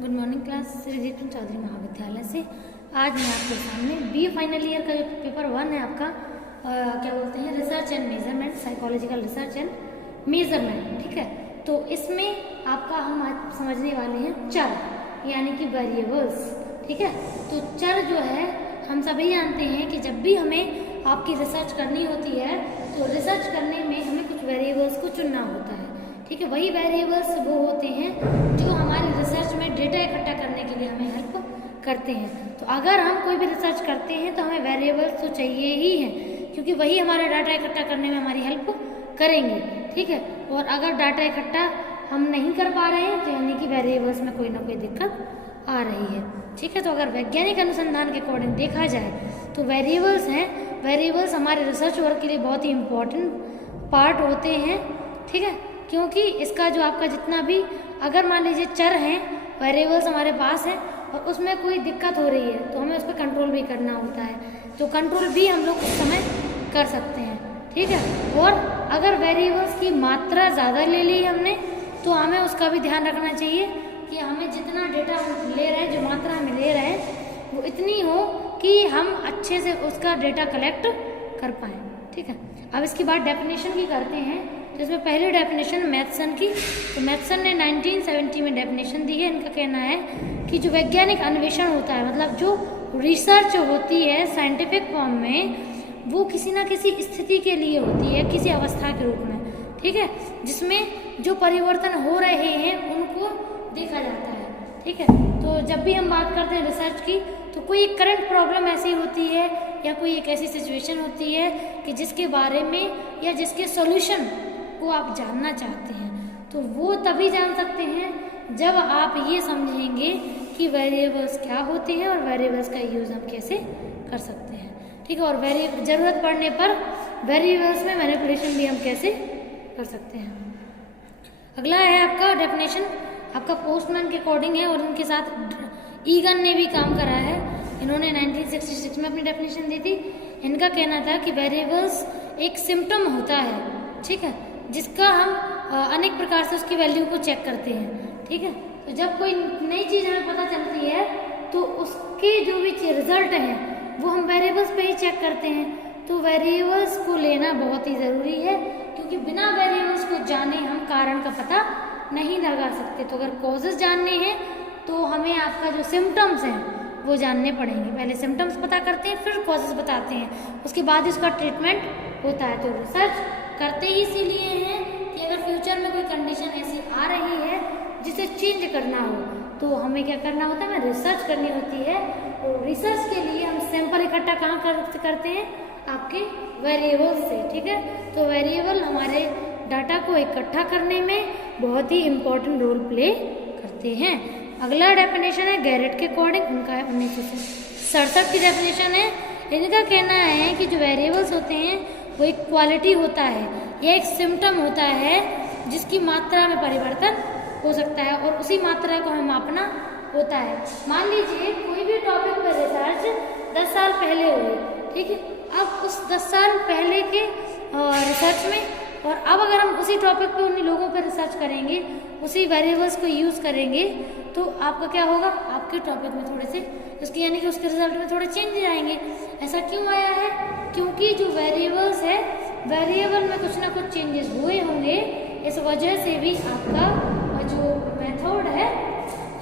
Good morning class Shri Jeetan Chaudhary Mahavidyalaya से। आज मैं आपके सामने बी फाइनल ईयर का जो पेपर 1 है आपका क्या बोलते हैं research and measurement, psychological research and measurement, ठीक है। तो इसमें आपका हम आज समझने वाले हैं चर यानी कि वेरिएबल्स, ठीक है। तो चर जो है हम सभी जानते हैं कि जब भी हमें आपकी रिसर्च करनी होती है तो रिसर्च करने में हमें कुछ वेरिएबल्स को चुनना होता है, ठीक है। वही वेरिएबल्स वो होते हैं जो हमारी रिसर्च में डेटा इकट्ठा करने के लिए हमें हेल्प करते हैं। तो अगर हम कोई भी रिसर्च करते हैं तो हमें वेरिएबल्स तो चाहिए ही हैं, क्योंकि वही हमारा डाटा इकट्ठा करने में हमारी हेल्प करेंगे, ठीक है। और अगर डाटा इकट्ठा हम नहीं कर पा रहे हैं तो यानी कि वेरिएबल्स में कोई ना कोई दिक्कत आ रही है, ठीक है। तो अगर वैज्ञानिक अनुसंधान के अकॉर्डिंग देखा जाए तो वेरिएबल्स हैं, वेरिएबल्स हमारे रिसर्च वर्क के लिए बहुत ही इम्पोर्टेंट पार्ट होते हैं, ठीक है। क्योंकि इसका जो आपका जितना भी अगर मान लीजिए चर हैं, वेरिएबल्स हमारे पास हैं और उसमें कोई दिक्कत हो रही है तो हमें उस पर कंट्रोल भी करना होता है, तो कंट्रोल भी हम लोग उस समय कर सकते हैं, ठीक है। और अगर वेरिएबल्स की मात्रा ज़्यादा ले ली हमने तो हमें उसका भी ध्यान रखना चाहिए कि हमें जितना डेटा हम ले रहे हैं, जो मात्रा हमें ले रहे हैं वो इतनी हो कि हम अच्छे से उसका डेटा कलेक्ट कर पाएँ, ठीक है। अब इसकी बात डेफिनेशन की करते हैं। तो इसमें पहली डेफिनेशन मैथसन की, तो मैथसन ने 1970 में डेफिनेशन दी है। इनका कहना है कि जो वैज्ञानिक अन्वेषण होता है, मतलब जो रिसर्च होती है साइंटिफिक फॉर्म में, वो किसी ना किसी स्थिति के लिए होती है, किसी अवस्था के रूप में, ठीक है, जिसमें जो परिवर्तन हो रहे हैं उनको देखा जाता है, ठीक है। तो जब भी हम बात करते हैं रिसर्च की तो कोई एक करंट प्रॉब्लम ऐसी होती है या कोई एक ऐसी सिचुएशन होती है कि जिसके बारे में या जिसके सॉल्यूशन को आप जानना चाहते हैं, तो वो तभी जान सकते हैं जब आप ये समझेंगे कि वेरिएबल्स क्या होते हैं और वेरिएबल्स का यूज़ हम कैसे कर सकते हैं, ठीक है। और ज़रूरत पड़ने पर वेरिएबल्स में मैनिपुलेशन भी हम कैसे कर सकते हैं। अगला है आपका डेफिनेशन, आपका पोस्टमैन के अकॉर्डिंग है और उनके साथ ईगन ने भी काम करा है। इन्होंने 1966 में अपनी डेफिनेशन दी थी। इनका कहना था कि वेरिएबल्स एक सिम्टम होता है, ठीक है, जिसका हम अनेक प्रकार से उसकी वैल्यू को चेक करते हैं, ठीक है। तो जब कोई नई चीज़ हमें पता चलती है तो उसके जो भी रिजल्ट हैं वो हम वेरिएबल्स पे ही चेक करते हैं। तो वेरिएबल्स को लेना बहुत ही ज़रूरी है, क्योंकि बिना वेरिएबल्स को जाने हम कारण का पता नहीं लगा सकते। तो अगर कॉजेज जानने हैं तो हमें आपका जो सिम्टम्स हैं वो जानने पड़ेंगे। पहले सिम्टम्स पता करते हैं, फिर कॉजेज बताते हैं, उसके बाद इसका ट्रीटमेंट होता है। तो रिसर्च करते ही इसीलिए हैं कि अगर फ्यूचर में कोई कंडीशन ऐसी आ रही है जिसे चेंज करना हो तो हमें क्या करना होता है, हमें रिसर्च करनी होती है। और रिसर्च के लिए हम सैंपल इकट्ठा कहाँ करते हैं, आपके वेरिएबल से, ठीक है। तो वेरिएबल हमारे डाटा को इकट्ठा करने में बहुत ही इम्पोर्टेंट रोल प्ले करते हैं। अगला डेफिनेशन है गैरेट के अकॉर्डिंग, उनका है 1967 की डेफिनेशन है। इनका कहना है कि जो वेरिएबल्स होते हैं वो एक क्वालिटी होता है या एक सिम्टम होता है जिसकी मात्रा में परिवर्तन हो सकता है और उसी मात्रा को हमें मापना होता है। मान लीजिए कोई भी टॉपिक पर रिसर्च 10 साल पहले हुई, ठीक है। अब उस 10 साल पहले के रिसर्च में और अब अगर हम उसी टॉपिक पे उन्हीं लोगों पर रिसर्च करेंगे, उसी वेरिएबल्स को यूज़ करेंगे, तो आपका क्या होगा, आपके टॉपिक में थोड़े से उसके यानी कि उसके रिजल्ट में थोड़े चेंज आएंगे। ऐसा क्यों आया है, क्योंकि जो वेरिएबल्स है वेरिएबल में कुछ ना कुछ चेंजेस हुए होंगे, इस वजह से भी आपका जो मेथड है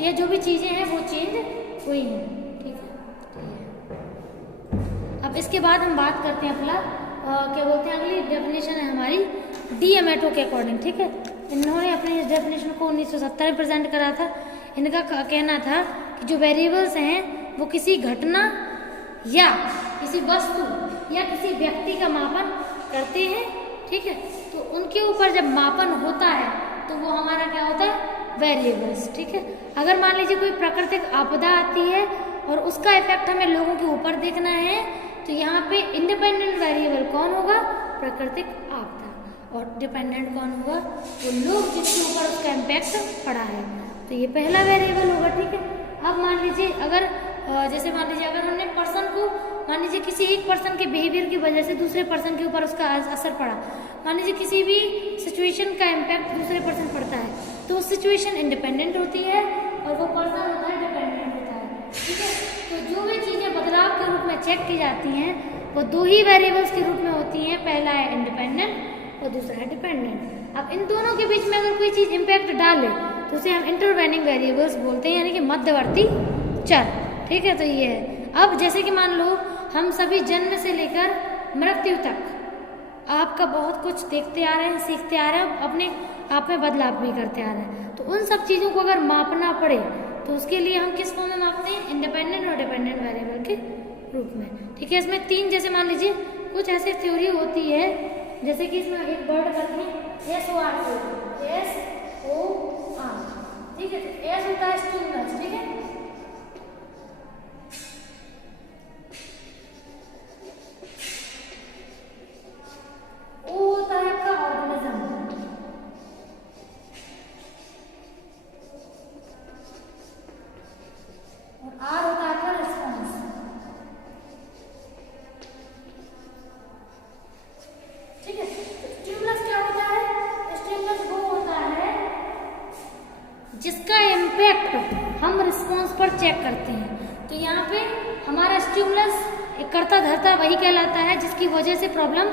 या जो भी चीज़ें हैं वो चेंज हुई हैं, ठीक है। अब इसके बाद हम बात करते हैं अपना क्या बोलते हैं, अगली डेफिनेशन है हमारी डी एमेटो के अकॉर्डिंग, ठीक है। इन्होंने अपने इस डेफिनेशन को 1970 में प्रेजेंट करा था। इनका कहना था कि जो वेरिएबल्स हैं वो किसी घटना या किसी वस्तु या किसी व्यक्ति का मापन करते हैं, ठीक है। तो उनके ऊपर जब मापन होता है तो वो हमारा क्या होता है, वेरिएबल्स, ठीक है। अगर मान लीजिए कोई प्राकृतिक आपदा आती है और उसका इफेक्ट हमें लोगों के ऊपर देखना है तो यहाँ पे इंडिपेंडेंट वेरिएबल कौन होगा, प्राकृतिक आपदा, और डिपेंडेंट कौन होगा, वो लोग जिसके ऊपर उसका इम्पैक्ट पड़ा है। तो ये पहला वेरिएबल होगा, ठीक है। अब मान लीजिए अगर जैसे मान लीजिए अगर हमने पर्सन को, मान लीजिए किसी एक पर्सन के बिहेवियर की वजह से दूसरे पर्सन के ऊपर उसका असर पड़ा, मान लीजिए किसी भी सिचुएशन का इम्पैक्ट दूसरे पर्सन पड़ता है, तो उस सिचुएशन इंडिपेंडेंट होती है और वो पर्सन में चेक की जाती हैं वो दो ही वेरिएबल्स के रूप में होती हैं, पहला है इंडिपेंडेंट और दूसरा है डिपेंडेंट। अब इन दोनों के बीच में अगर कोई चीज़ इम्पैक्ट डाले तो उसे हम इंटरवेनिंग वेरिएबल्स बोलते हैं, यानी कि मध्यवर्ती चर। ठीक है, तो ये है। अब जैसे कि मान लो हम सभी जन्म से लेकर मृत्यु तक आपका बहुत कुछ देखते आ रहे हैं, सीखते आ रहे हैं, अपने आप में बदलाव भी करते आ रहे हैं, तो उन सब चीज़ों को अगर मापना पड़े तो उसके लिए हम किस फॉर्म में मापते हैं? इंडिपेंडेंट और डिपेंडेंट वेरिएबल के रूप में। ठीक है, इसमें तीन, जैसे मान लीजिए कुछ ऐसी थ्योरी होती है, जैसे कि इसमें एक वर्ड करते हैं SOR, SOR। ठीक है, तो S होता है स्टिमुलस। ठीक है, O होता है आपका ऑर्गेनिज्म, और R होता है आपका रिस्पॉन्स। ठीक है, स्टिमुलस क्या होता है? स्टिमुलस वो होता है जिसका इम्पैक्ट हम रिस्पॉन्स पर चेक करते हैं। तो यहाँ पे हमारा स्टिमुलस एक कर्ता धर्ता वही कहलाता है जिसकी वजह से प्रॉब्लम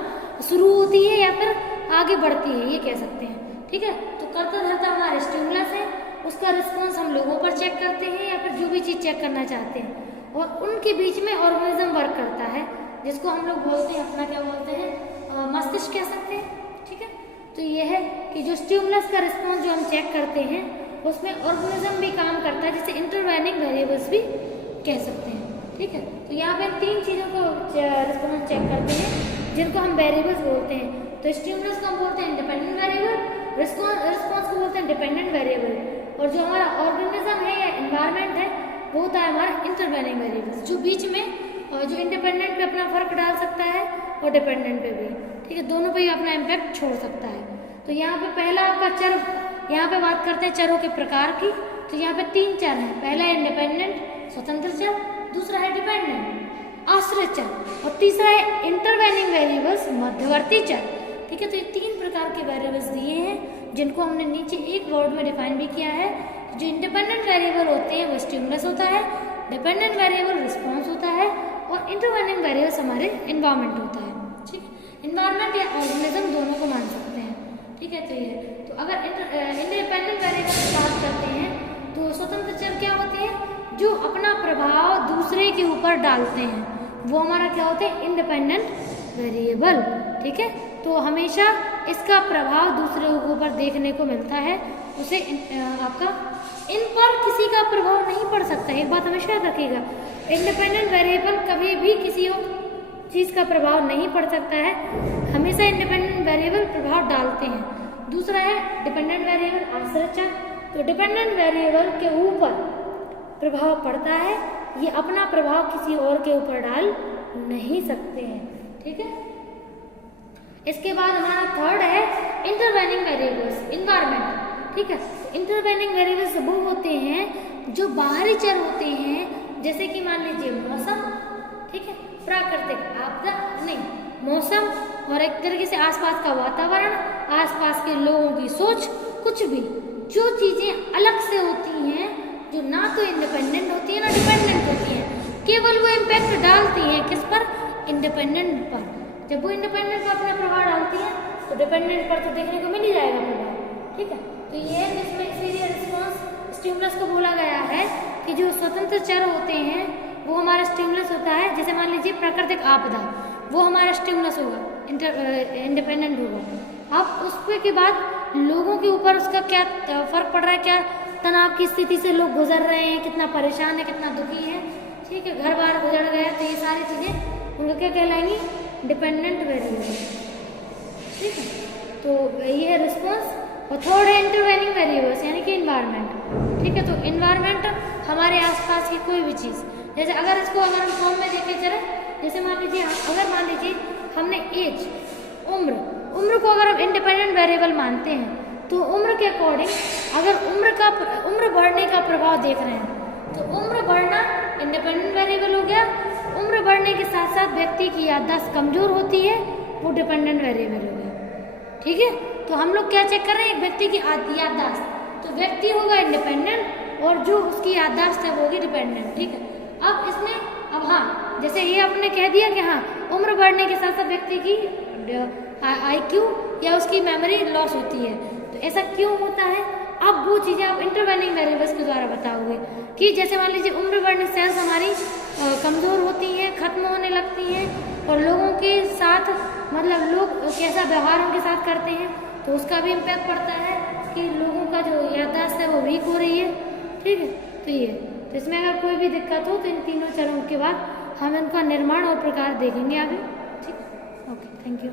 शुरू होती है या फिर आगे बढ़ती है, ये कह सकते हैं। ठीक है, तो कर्ता धर्ता हमारा स्टिमुलस है, उसका रिस्पॉन्स हम लोगों पर चेक करते हैं या फिर जो भी चीज़ चेक करना चाहते हैं, और उनके बीच में ऑर्गेनिज्म वर्क करता है जिसको हम लोग बोलते हैं अपना, क्या बोलते हैं, मस्तिष्क कह सकते हैं। ठीक है, तो ये है कि जो स्टिमुलस का रिस्पॉन्स जो हम चेक करते हैं उसमें ऑर्गेनिज्म भी काम करता है, जिसे इंटरवेनिंग वेरिएबल्स भी कह सकते हैं। ठीक है, तो यहाँ पे तीन चीज़ों को रिस्पॉन्स चेक करते हैं जिनको हम वेरिएबल्स बोलते हैं। तो स्टिमुलस को हम बोलते हैं इंडिपेंडेंट वेरिएबल, रिस्पॉन्स को बोलते हैं डिपेंडेंट वेरिएबल, और जो हमारा ऑर्गेनिज्म है या एनवायरनमेंट है वो होता है हमारा इंटरवेनिंग वेरिएबल्स, जो बीच में और जो इंडिपेंडेंट पे अपना फर्क डाल सकता है और डिपेंडेंट पे भी। ठीक है, दोनों पे ही अपना इम्पैक्ट छोड़ सकता है। तो यहाँ पे पहला आपका चर, यहाँ पे बात करते हैं चरों के प्रकार की। तो यहाँ पे तीन चर हैं, पहला है इंडिपेंडेंट स्वतंत्र चर, दूसरा है डिपेंडेंट आश्रित चर, और तीसरा है इंटरवेनिंग वेरिएबल्स मध्यवर्ती चर। ठीक है, तो ये तीन प्रकार के वेरिएबल्स दिए हैं जिनको हमने नीचे एक वर्ड में डिफाइन भी किया है। जो इंडिपेंडेंट वेरिएबल होते हैं वो स्टिमुलस होता है, डिपेंडेंट वेरिएबल रिस्पॉन्स होता है, और इंटरवेनिंग वेरिएबल्स हमारे एनवायरनमेंट होता है। ठीक है, एनवायरनमेंट या ऑर्गेनिज्म दोनों को मान सकते हैं। ठीक है, तो ये तो अगर इंडिपेंडेंट वेरिएबल की बात करते हैं तो स्वतंत्र चर क्या होते हैं? जो अपना प्रभाव दूसरे के ऊपर डालते हैं, वो हमारा क्या होते हैं? Independent variable. ठीक है, तो हमेशा इसका प्रभाव दूसरे के ऊपर देखने को मिलता है, उसे आपका इन पर किसी का प्रभाव नहीं पड़ सकता। एक बात हमेशा याद रखिएगा, इंडिपेंडेंट वेरिएबल कभी भी किसी और चीज़ का प्रभाव नहीं पड़ सकता है, हमेशा इंडिपेंडेंट वेरिएबल प्रभाव डालते हैं। दूसरा है डिपेंडेंट वेरिएबल आश्रित चर। तो डिपेंडेंट वेरिएबल के ऊपर प्रभाव पड़ता है, ये अपना प्रभाव किसी और के ऊपर डाल नहीं सकते हैं। ठीक है, इसके बाद हमारा थर्ड है इंटरवेनिंग वेरिएबल्स एनवायरनमेंट। ठीक है, इंटरवेनिंग वेरिएबल्स वो होते हैं जो बाहरी चर होते हैं, जैसे कि मान लीजिए मौसम, ठीक है, प्राकृतिक आपदा नहीं, मौसम और एक तरीके से आसपास का वातावरण, आसपास के लोगों की सोच, कुछ भी जो चीजें अलग से होती हैं, जो ना तो इंडिपेंडेंट होती है ना डिपेंडेंट होती हैं, केवल वो इम्पैक्ट डालती हैं किस पर? इंडिपेंडेंट पर। जब वो इंडिपेंडेंट पर अपना प्रभाव डालती है तो डिपेंडेंट पर तो देखने को मिल ही जाएगा प्रभाव। ठीक है, तो ये जिसमें इसीलिए रिस्पॉन्स स्टिमुलस को बोला गया है कि जो स्वतंत्र चर होते हैं वो हमारा स्टिमुलस होता है। जैसे मान लीजिए प्राकृतिक आपदा, वो हमारा स्टिमुलस होगा, इंडिपेंडेंट होगा। अब उसके के बाद लोगों के ऊपर उसका क्या फर्क पड़ रहा है, क्या तनाव की स्थिति से लोग गुजर रहे हैं, कितना परेशान है, कितना दुखी है, ठीक है, घर बार गुजर गया, तो ये सारी चीज़ें उनको क्या कहलाएंगी? Dependent variable. ठीक है, तो ये है रिस्पॉन्स। और थर्ड है इंटरवेनिंग वेरिएबल्स, यानी कि एनवायरनमेंट। ठीक है, तो एनवायरनमेंट हमारे आसपास की कोई भी चीज़, जैसे अगर इसको अगर हम फॉर्म में देखे चले, जैसे मान लीजिए अगर मान लीजिए हमने एज, उम्र को अगर हम इंडिपेंडेंट वेरिएबल मानते हैं तो उम्र के अकॉर्डिंग अगर उम्र बढ़ने का प्रभाव देख रहे हैं तो उम्र बढ़ना इंडिपेंडेंट वेरिएबल हो गया। उम्र बढ़ने के साथ साथ व्यक्ति की याददाश्त कमजोर होती है, वो डिपेंडेंट वेरिएबल हो गया। ठीक है, तो हम लोग क्या चेक कर रहे हैं? एक व्यक्ति की याददाश्त, तो व्यक्ति होगा इंडिपेंडेंट और जो उसकी याददाश्त है वो होगी डिपेंडेंट। ठीक है, अब इसमें अब हाँ, जैसे ये आपने कह दिया कि हाँ उम्र बढ़ने के साथ साथ व्यक्ति की IQ या उसकी मेमोरी लॉस होती है, तो ऐसा क्यों होता है? अब वो चीज़ें आप इंटरवेनिंग वेरिएबल्स के द्वारा बताओगे कि जैसे मान लीजिए उम्र बढ़ने से सेल्स हमारी कमज़ोर होती हैं, खत्म होने लगती हैं, और लोगों के साथ मतलब लोग कैसा व्यवहार उनके साथ करते हैं तो उसका भी इम्पैक्ट पड़ता है कि लोगों का जो याददाश्त है वो वीक हो रही है। ठीक है, तो ये तो इसमें अगर कोई भी दिक्कत हो तो इन तीनों चरणों के बाद हम इनका निर्माण और प्रकार देखेंगे आगे। ठीक, ओके, थैंक यू।